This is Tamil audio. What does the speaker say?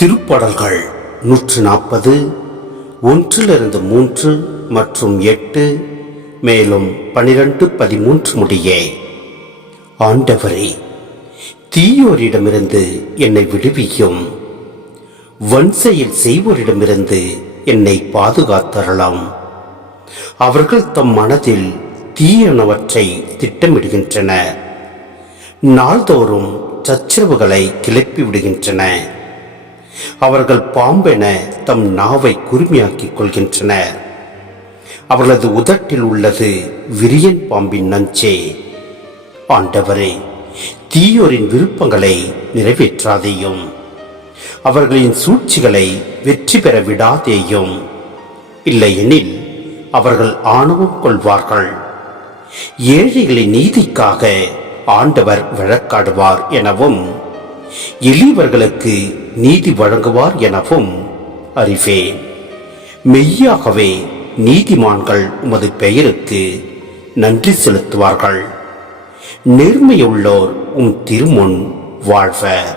திருப்பாடல்கள் 140 1-3 மற்றும் 8 மேலும் 12-13 முடிய. ஆண்டவரே, தீயோரிடமிருந்து என்னை விடுவியும், வன்செயல் செய்வோரிடமிருந்து என்னை பாதுகாத்தரலாம். அவர்கள் தம் மனதில் தீயனவற்றை திட்டமிடுகின்றனர், நாள்தோறும் சச்சரவுகளை கிளப்பி விடுகின்றன. அவர்கள் பாம்பென தம் நாவை குறுமையாக்கிக் கொள்கின்றனர். அவர்களது உதட்டில் உள்ளது விரியன் பாம்பின் நஞ்சே. ஆண்டவரே, தீயோரின் விருப்பங்களை நிறைவேற்றாதேயும், அவர்களின் சூழ்ச்சிகளை வெற்றி பெற விடாதேயும். இல்லையெனில் அவர்கள் ஆணவம் கொள்வார்கள். ஏழைகளின் நீதிக்காக ஆண்டவர் வழக்காடுவார் எனவும் எளியவர்களுக்கு நீதி வழங்குவார் எனவும் அறிவேன். மெய்யாகவே நீதிமான்கள் உமது பெயருக்கு நன்றி செலுத்துவார்கள். நேர்மையுள்ளோர் திருமுன் வாழ்வர்.